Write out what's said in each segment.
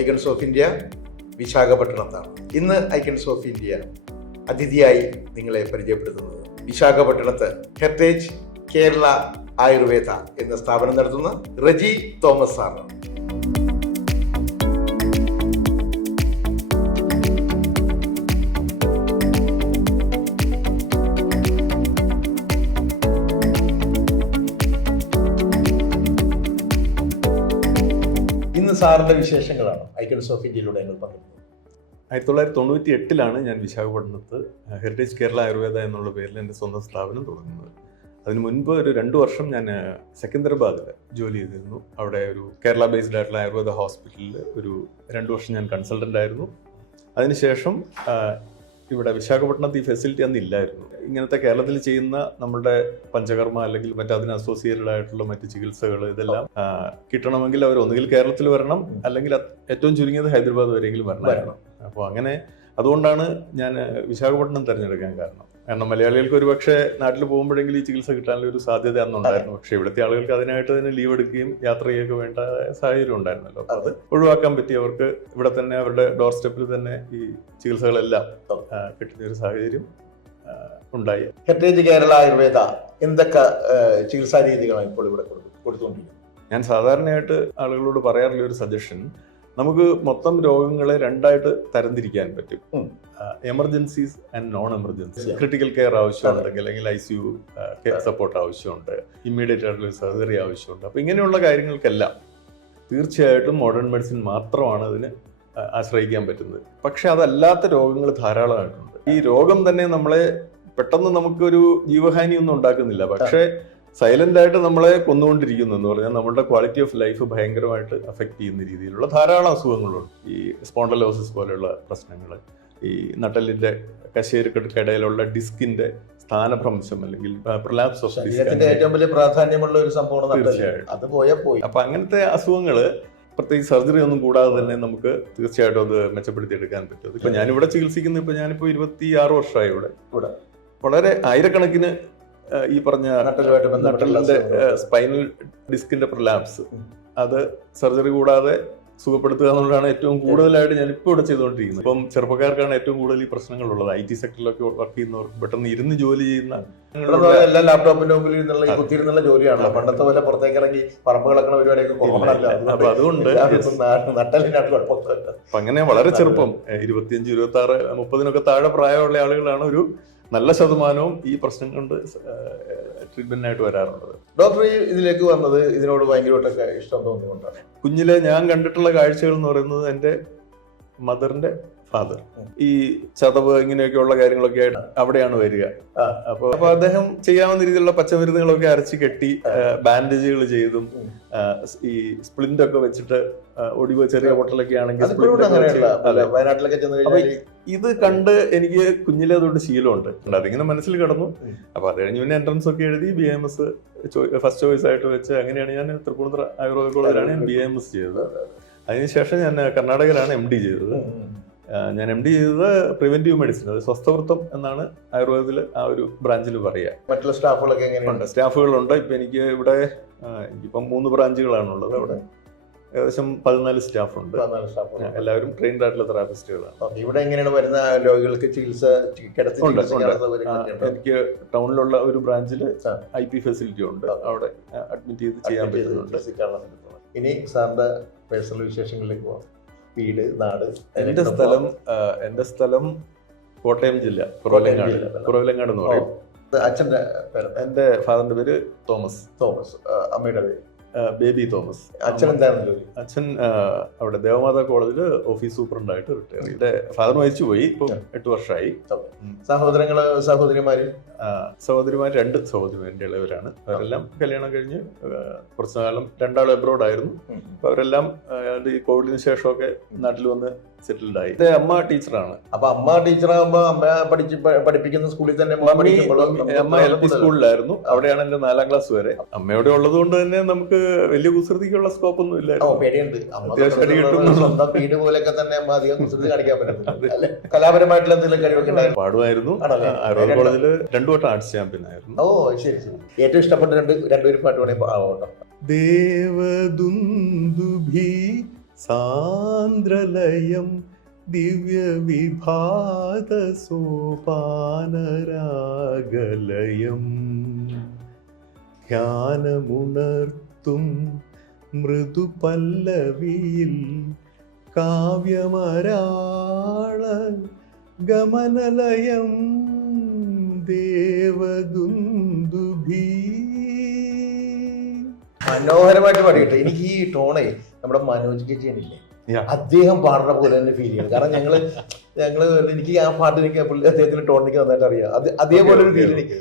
Icons of India വിശാഖപട്ടണത്താണ്. ഇന്ന് icons of India അതിഥിയായി നിങ്ങളെ പരിചയപ്പെടുത്തുന്നത് വിശാഖപട്ടണത്ത് ഹെറിറ്റേജ് കേരള ആയുർവേദ എന്ന സ്ഥാപനം നടത്തുന്ന റെജി തോമസ് സാറാണ്. ഇന്ന് സാറിന്റെ വിശേഷങ്ങളാണ് ഐക്കൺസ് ഓഫ് ഇന്ത്യയിലൂടെ ഞങ്ങൾ പങ്കിടുന്നത്. 1998 ഞാൻ വിശാഖപട്ടണത്ത് ഹെറിറ്റേജ് കേരള ആയുർവേദ എന്നുള്ള പേരിൽ എൻ്റെ സ്വന്തം സ്ഥാപനം തുടങ്ങുന്നത്. അതിന് മുൻപ് ഒരു 2 വർഷം ഞാൻ സെക്കന്ദരാബാദിൽ ജോലി ചെയ്തിരുന്നു. അവിടെ ഒരു കേരള ബേസ്ഡ് ആയിട്ടുള്ള ആയുർവേദ ഹോസ്പിറ്റലിൽ ഒരു 2 വർഷം ഞാൻ കൺസൾട്ടൻ്റ് ആയിരുന്നു. അതിനുശേഷം ഇവിടെ വിശാഖപട്ടണത്ത് ഈ ഫെസിലിറ്റി അന്ന് ഇല്ലായിരുന്നു. ഇങ്ങനത്തെ കേരളത്തിൽ ചെയ്യുന്ന നമ്മളുടെ പഞ്ചകർമ്മ അല്ലെങ്കിൽ മറ്റതിന് അസോസിയേറ്റഡ് ആയിട്ടുള്ള മറ്റ് ചികിത്സകൾ ഇതെല്ലാം കിട്ടണമെങ്കിൽ അവർ ഒന്നുകിൽ കേരളത്തിൽ വരണം, അല്ലെങ്കിൽ ഏറ്റവും ചുരുങ്ങിയത് ഹൈദരാബാദ് വരെയെങ്കിലും വരണമായിരുന്നു. അപ്പോൾ അങ്ങനെ അതുകൊണ്ടാണ് ഞാൻ വിശാഖപട്ടണം തിരഞ്ഞെടുക്കാൻ കാരണം മലയാളികൾക്ക് ഒരു പക്ഷേ നാട്ടിൽ പോകുമ്പോഴെങ്കിലും ഈ ചികിത്സ കിട്ടാനുള്ള ഒരു സാധ്യത അന്നുണ്ടായിരുന്നു. പക്ഷേ ഇവിടുത്തെ ആളുകൾക്ക് അതിനായിട്ട് തന്നെ ലീവ് എടുക്കുകയും യാത്ര ചെയ്യുകയൊക്കെ വേണ്ട സാഹചര്യം ഉണ്ടായിരുന്നല്ലോ. അപ്പോൾ അത് ഒഴിവാക്കാൻ പറ്റി. അവർക്ക് ഇവിടെ തന്നെ അവരുടെ ഡോർ സ്റ്റെപ്പിൽ തന്നെ ഈ ചികിത്സകളെല്ലാം കിട്ടുന്ന ഒരു സാഹചര്യം ഉണ്ടായി. ഹെറിറ്റേജ് കേരള ആയുർവേദ എന്തൊക്കെ ചികിത്സാ രീതികളാണ് ഇപ്പോൾ ഇവിടെ കൊടുത്തുകൊണ്ടിരിക്കുന്നത്? ഞാൻ സാധാരണയായിട്ട് ആളുകളോട് പറയാറുള്ള ഒരു സജഷൻ, നമുക്ക് മൊത്തം രോഗങ്ങളെ 2ആയിട്ട് തരംതിരിക്കാൻ പറ്റും. Emergencies and non emergency. Critical care ആവശ്യമുണ്ടെങ്കിൽ അല്ലെങ്കിൽ ICU സപ്പോർട്ട് ആവശ്യമുണ്ട്, ഇമ്മീഡിയറ്റ് ആയിട്ടുള്ള സർജറി ആവശ്യമുണ്ട്. അപ്പോൾ ഇങ്ങനെയുള്ള കാര്യങ്ങൾക്കെല്ലാം തീർച്ചയായിട്ടും മോഡേൺ മെഡിസിൻ മാത്രമാണ് അതിന് ആശ്രയിക്കാൻ പറ്റുന്നത്. പക്ഷെ അതല്ലാത്ത രോഗങ്ങൾ ധാരാളമായിട്ടുണ്ട്. ഈ രോഗം തന്നെ നമ്മളെ പെട്ടെന്ന് നമുക്കൊരു ജീവഹാനിയൊന്നും ഉണ്ടാക്കുന്നില്ല, പക്ഷേ സൈലന്റ് ആയിട്ട് നമ്മളെ കൊന്നുകൊണ്ടിരിക്കുന്നു എന്ന് പറഞ്ഞാൽ നമ്മളുടെ ക്വാളിറ്റി ഓഫ് ലൈഫ് ഭയങ്കരമായിട്ട് അഫക്റ്റ് ചെയ്യുന്ന രീതിയിലുള്ള ധാരാളം അസുഖങ്ങളുണ്ട്. ഈ സ്പോണ്ടലോസിസ് പോലെയുള്ള പ്രശ്നങ്ങൾ, ഈ നട്ടലിന്റെ കശേരുക്കടയിലുള്ള ഡിസ്കിന്റെ സ്ഥാനഭ്രംശം അല്ലെങ്കിൽ പ്രൊലാപ്സ് ഓഫ് ഡിസ്ക് ഏറ്റവും വലിയ പ്രാധാന്യമുള്ള ഒരു സംഭവം. തീർച്ചയായിട്ടും അത് പോയി. അപ്പൊ അങ്ങനത്തെ അസുഖങ്ങള് പ്രത്യേകിച്ച് സർജറി ഒന്നും കൂടാതെ തന്നെ നമുക്ക് തീർച്ചയായിട്ടും അത് മെച്ചപ്പെടുത്തി എടുക്കാൻ പറ്റും. ഇപ്പൊ ഞാനിവിടെ ചികിത്സിക്കുന്ന ഞാനിപ്പോ 26 വർഷമായി ഇവിടെ. വളരെ ആയിരക്കണക്കിന് ഈ പറഞ്ഞ നട്ടലിന്റെ സ്പൈനൽ ഡിസ്കിന്റെ പ്രൊലാപ്സ് അത് സർജറി കൂടാതെ സുഖപ്പെടുത്തുക എന്നുള്ളതാണ് ഏറ്റവും കൂടുതലായിട്ട് ഞാൻ ഇപ്പോൾ ഇവിടെ ചെയ്തുകൊണ്ടിരിക്കുന്നത്. ഇപ്പം ചെറുപ്പക്കാർക്കാണ് ഏറ്റവും കൂടുതൽ ഈ പ്രശ്നങ്ങളുള്ളത്. IT സെക്ടറിലൊക്കെ വർക്ക് ചെയ്യുന്നവർക്ക് പെട്ടെന്ന് ഇരുന്ന് ജോലി ചെയ്യുന്ന എല്ലാ ലാപ്ടോപ്പിന്റെ മുമ്പിൽ നിന്നുള്ള കുത്തിയിരുന്നുള്ള ജോലിയാണല്ലോ. പണ്ടത്തെ പോലെ പുറത്തേക്ക് ഇറങ്ങി പറമ്പ് കളക്കുന്ന പരിപാടിയൊക്കെ കുറവാണല്ലോ. അപ്പൊ അതുകൊണ്ട് നട്ടലിനായിട്ട് കുഴപ്പമില്ല. അപ്പൊ അങ്ങനെ വളരെ ചെറുപ്പം 25, 26, 30 താഴെ പ്രായമുള്ള ആളുകളാണ് ഒരു നല്ല ശതമാനവും ഈ പ്രശ്നം കൊണ്ട് ട്രീറ്റ്മെന്റിനായിട്ട് വരാറുള്ളത്. ഡോക്ടർ ഇതിലേക്ക് വന്നത് ഇതിനോട് ഭയങ്കരമായിട്ടൊക്കെ ഇഷ്ടം തോന്നിക്കൊണ്ടാണ്. കുഞ്ഞിലെ ഞാൻ കണ്ടിട്ടുള്ള കാഴ്ചകൾ എന്ന് പറയുന്നത് എൻ്റെ മദറിന്റെ ഫാദർ ഈ ചതവ് ഇങ്ങനെയൊക്കെയുള്ള കാര്യങ്ങളൊക്കെ ആയിട്ട് അവിടെയാണ് വരിക. അപ്പൊ അദ്ദേഹം ചെയ്യാവുന്ന രീതിയിലുള്ള പച്ചമരുന്നുകളൊക്കെ അരച്ച് കെട്ടി ബാൻഡേജുകൾ ചെയ്തും ഈ സ്പ്ലിന്റ് ഒക്കെ വെച്ചിട്ട് ഒടിവ് ചെറിയ പൊട്ടലൊക്കെ ആണെങ്കിൽ ഇത് കണ്ട് എനിക്ക് കുഞ്ഞിലെ അതുകൊണ്ട് ശീലമുണ്ട്. അതിങ്ങനെ മനസ്സിൽ കിടന്നു. അപ്പൊ അത് കഴിഞ്ഞ് പിന്നെ എൻട്രൻസ് ഒക്കെ എഴുതി BAMS ഫസ്റ്റ് ചോയ്സ് ആയിട്ട് വെച്ച് അങ്ങനെയാണ് ഞാൻ തൃപ്പൂണിത്തുറ ആയുർവേദ കോളേജിലാണ് ഞാൻ BAMS ചെയ്തത്. അതിനുശേഷം ഞാൻ കർണാടകയിലാണ് MD ചെയ്തത്. ഞാൻ MD ചെയ്തത് പ്രിവെന്റീവ് മെഡിസിൻ, അത് സ്വസ്ഥവൃത്തം എന്നാണ് ആയുർവേദത്തിൽ ആ ഒരു ബ്രാഞ്ചിൽ പറയുക. മറ്റുള്ള സ്റ്റാഫുകളൊക്കെ എങ്ങനെയുണ്ട്? സ്റ്റാഫുകളുണ്ട്. ഇപ്പൊ എനിക്ക് ഇവിടെ എനിക്കിപ്പം 3 ബ്രാഞ്ചുകളാണുള്ളത്. അവിടെ ഏകദേശം 14 സ്റ്റാഫുണ്ട്. എല്ലാവരും ട്രെയിൻഡ് ആയിട്ടുള്ള തെറാപ്പിസ്റ്റുകളാണ്. ഇവിടെ എങ്ങനെയാണ് വരുന്ന രോഗികൾക്ക് ചികിത്സ? എനിക്ക് ടൗണിലുള്ള ഒരു ബ്രാഞ്ചിൽ IP ഫെസിലിറ്റി ഉണ്ട്. അവിടെ അഡ്മിറ്റ് ചെയ്ത് ചെയ്യാൻ പറ്റുന്നുണ്ട്. ഇനി സാറിന്റെ പേഴ്സണൽ വിശേഷങ്ങളിലേക്ക് പോകാം. വീട്, നാട്? എന്റെ സ്ഥലം കോട്ടയം ജില്ല, കുറവിലങ്ങാട് എന്ന് പറയും. അച്ഛന്റെ പേര്? എന്റെ ഫാദറിന്റെ പേര് തോമസ്. അമ്മയുടെ പേര്? Baby Thomas. അച്ഛൻ എന്തായിരുന്നു? അച്ഛൻ അവിടെ ദേവമാതാ കോളേജിൽ ഓഫീസ് സൂപ്രണ്ടായിട്ട് റിട്ടയർ ചെയ്തു. എന്റെ ഫാദർ മരിച്ചു പോയി. ഇപ്പൊ 8 വർഷമായി. സഹോദരങ്ങള്, സഹോദരിമാര്? 2 സഹോദരിമാരുടെ ഇളവരാണ്. അവരെല്ലാം കല്യാണം കഴിഞ്ഞ് കുറച്ചു കാലം 2 അബ്രോഡ് ആയിരുന്നു. അപ്പൊ അവരെല്ലാം ഈ കോവിഡിന് ശേഷമൊക്കെ നാട്ടിൽ വന്ന് സെറ്റിൽഡ് ആയി. അമ്മ ടീച്ചറാണ്. അപ്പൊ അമ്മ ടീച്ചറാകുമ്പോ അമ്മ പഠിപ്പിക്കുന്ന സ്കൂളിൽ തന്നെ? അമ്മ LP സ്കൂളിലായിരുന്നു. അവിടെയാണ് എന്റെ 4ാം ക്ലാസ് വരെ. അമ്മയോടെ ഉള്ളത് കൊണ്ട് തന്നെ നമുക്ക് വലിയ കുസൃതിക്കുള്ള സ്കോപ്പ് ഒന്നും ഇല്ല. അത്യാവശ്യം അടി കിട്ടും. വീട് പോലെയൊക്കെ തന്നെ അധികം കുസൃതി കാണിക്കാൻ പറ്റും. കലാപരമായിട്ടുള്ള എന്തെങ്കിലും കഴിവൊക്കെ പാടുമായിരുന്നു. ആയുർവേദ കോളേജില് 2 വട്ടം ആർട്സ് ചാമ്പ്യൻ ആയിരുന്നു. ഓ ശരി ശരി. ഏറ്റവും ഇഷ്ടപ്പെട്ട രണ്ടുപേരും പാട്ട് പാടിയ ആവട്ടോ. ദേവദുന്ദുഭി സാന്ദ്രലയം ദിവ്യവിഭാത സോപാനരാഗലയം ധ്യാനമുണർത്തും മൃദുപല്ലവിയിൽ കാവ്യമരാള ഗമനലയം ദേവദുന്ദുഭി. മനോഹരമായിട്ട് പാടിയിട്ട് എനിക്ക് ഈ ടോണേ നമ്മുടെ മനോജ് കെജിയനില്ലേ, അദ്ദേഹം പാടുന്ന പോലെ തന്നെ ഫീൽ ചെയ്യണം. കാരണം ഞങ്ങള് എനിക്ക് ആ പാട്ട് എനിക്ക് അദ്ദേഹത്തിന്റെ ടോൺ എനിക്ക് നന്നായിട്ട് അറിയാം. അതേപോലെ ഒരു ഫീൽ എനിക്ക്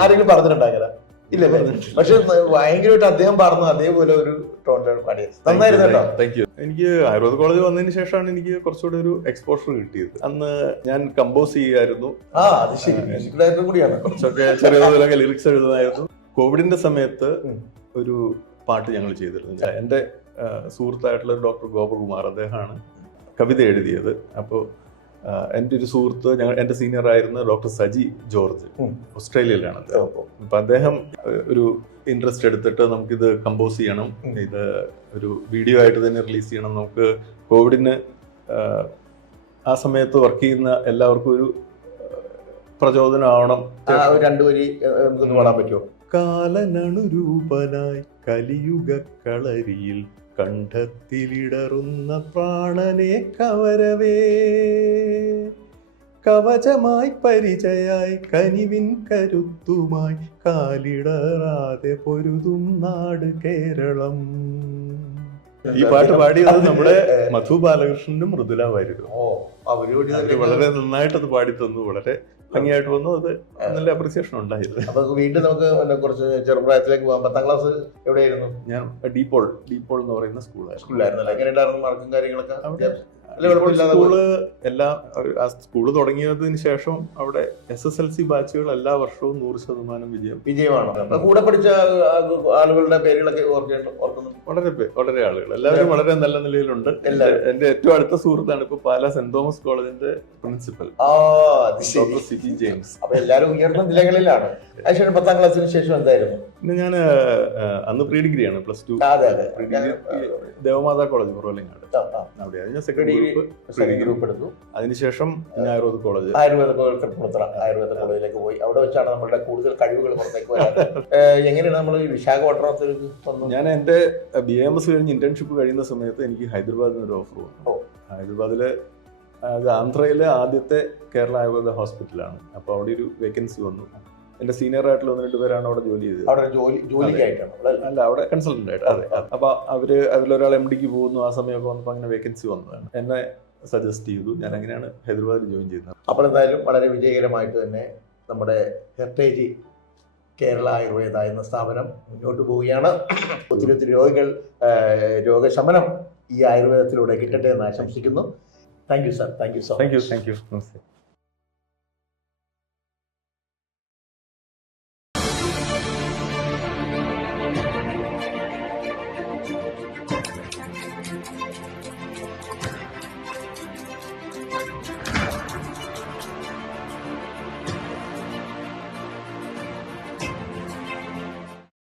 ആരെങ്കിലും പറഞ്ഞിട്ടുണ്ടോ അങ്ങനെ? ഇല്ലല്ലേ? പക്ഷെ ഭയങ്കരമായിട്ട് അദ്ദേഹം പാടുന്ന അതേപോലെ ഒരു ടോണിലാണ് പാടിയത്. നന്നായിരുന്നു കേട്ടോ. Thank you. എനിക്ക് ആയുർവേദ കോളേജ് വന്നതിന് ശേഷമാണ് എനിക്ക് കുറച്ചുകൂടെ ഒരു എക്സ്പോഷർ കിട്ടിയത്. അന്ന് ഞാൻ കമ്പോസ് ചെയ്യുമായിരുന്നു. അത് ശരി, മ്യൂസിക് ഡയറക്ടർ കൂടിയാണ്. കുറച്ചൊക്കെ ചെറിയ തോതിലൊക്കെ ലിറിക്സ് എഴുതുമായിരുന്നു. കോവിഡിന്റെ സമയത്ത് ഒരു പാട്ട് ഞങ്ങൾ ചെയ്തിരുന്നു. എൻ്റെ സുഹൃത്തായിട്ടുള്ള ഡോക്ടർ ഗോപകുമാർ, അദ്ദേഹമാണ് കവിത എഴുതിയത്. അപ്പോൾ എൻ്റെ ഒരു സുഹൃത്ത്, എൻ്റെ സീനിയർ ആയിരുന്ന ഡോക്ടർ സജി ജോർജ്, ഓസ്ട്രേലിയയിലാണ്. അപ്പം അദ്ദേഹം ഒരു ഇൻട്രസ്റ്റ് എടുത്തിട്ട് നമുക്കിത് കമ്പോസ് ചെയ്യണം, ഇത് ഒരു വീഡിയോ ആയിട്ട് തന്നെ റിലീസ് ചെയ്യണം, നമുക്ക് കോവിഡിന് ആ സമയത്ത് വർക്ക് ചെയ്യുന്ന എല്ലാവർക്കും ഒരു പ്രചോദനമാവണം. രണ്ടുപേരി പാടാൻ പറ്റുമോ? കാലനണുരൂപനായി കലിയുഗ കളരിയിൽ കണ്ഠത്തിലിടറുന്ന പ്രാണനെ കവരവേ, കവചമായി പരിചയായി കനിവിൻ കരുത്തുമായി കാലിടറാതെ പൊരുതും നാട് കേരളം. ഈ പാട്ട് പാടിയത് നമ്മുടെ മധു ബാലകൃഷ്ണനും മൃദുല വാര്യരും. അവര് വളരെ നന്നായിട്ട് അത് പാടി തന്നു, വളരെ ഭംഗിയായിട്ട് വന്നു. അത് നല്ല അപ്രിസിയേഷൻ ഉണ്ടായത്. അപ്പൊ വീണ്ടും നമുക്ക് കുറച്ച് ചെറുപ്രായത്തിലേക്ക് പോകാം. 10ാം ക്ലാസ് എവിടെയായിരുന്നു? ഞാൻ ഡീപോൾ എന്ന് പറയുന്ന സ്കൂളിലായിരുന്നു. എങ്ങനെയുണ്ടായിരുന്നു മാർക്കും കാര്യങ്ങളൊക്കെ? സ്കൂള് സ്കൂള് തുടങ്ങിയതിന് ശേഷം അവിടെ SSLC ബാച്ചുകൾ എല്ലാ വർഷവും 100% വിജയമാണ്. കൂടെ പഠിച്ച ആളുകളുടെ പേരുകളൊക്കെ ഓർക്കുന്നു? വളരെ ആളുകൾ, എല്ലാവരും വളരെ നല്ല നിലയിലുണ്ട്. എന്റെ ഏറ്റവും അടുത്ത സുഹൃത്താണ് ഇപ്പൊ പാല സെന്റ് തോമസ് കോളേജിന്റെ പ്രിൻസിപ്പൽ ഡോക്ടർ സിറ്റി ജെയിംസ്. അപ്പൊ എല്ലാവരും ഉയർന്ന നിലകളിലാണ്. അതിനുശേഷം 10ാം ക്ലാസ്സിന് ശേഷം എന്തായിരുന്നു? പിന്നെ ഞാൻ അന്ന് പ്രീ ഡിഗ്രിയാണ്, +2 ദേവമാതാ കോളേജ് കുറവലങ്ങാട്, അവിടെയാണ് ഞാൻ സെക്കൻഡ് ഗ്രൂപ്പ് എടുത്തു. അതിനുശേഷം ആയുർവേദ കോളേജിലേക്ക് പോയി. അവിടെ വെച്ചാണ് നമ്മുടെ കൂടുതൽ കഴിവുകൾ പുറത്തേക്ക് വരാറ്. എങ്ങനെയാണ് നമ്മൾ വിശാഖപട്ടണത്തിലേക്ക് വന്നത്? ഞാൻ എന്റെ BAMS കഴിഞ്ഞ് ഇന്റേൺഷിപ്പ് കഴിയുന്ന സമയത്ത് എനിക്ക് ഹൈദരാബാദിൽ ഒരു ഓഫർ വന്നു. ഹൈദരാബാദില് ആന്ധ്രയിലെ ആദ്യത്തെ കേരള ആയുർവേദ ഹോസ്പിറ്റലാണ്. അപ്പൊ അവിടെ ഒരു വേക്കൻസി വന്നു. എന്റെ സീനിയർ ആയിട്ടുള്ള 1-2 പേരാണ് അവിടെ ജോലി ചെയ്തത്. അല്ല, അവിടെ കൺസൾട്ടന്റ് ആയിട്ട്. അതെ. അപ്പൊ അതിലൊരാൾ MDക്ക് പോകുന്നു. ആ സമയമൊക്കെ വന്നപ്പോൾ അങ്ങനെ വേക്കൻസി വന്നതാണ്. എന്നെ സജസ്റ്റ് ചെയ്തു. ഞാൻ അങ്ങനെയാണ് ഹൈദരാബാദിൽ ജോയിൻ ചെയ്തത്. അപ്പോൾ എന്തായാലും വളരെ വിജയകരമായിട്ട് തന്നെ നമ്മുടെ ഹെറിറ്റേജ് കേരള ആയുർവേദ എന്ന സ്ഥാപനം മുന്നോട്ട് പോവുകയാണ്. ഒത്തിരി രോഗശമനം ഈ ആയുർവേദത്തിലൂടെ കിട്ടട്ടെ എന്ന് ആശംസിക്കുന്നു. Thank you sir. Thank you. Namaste.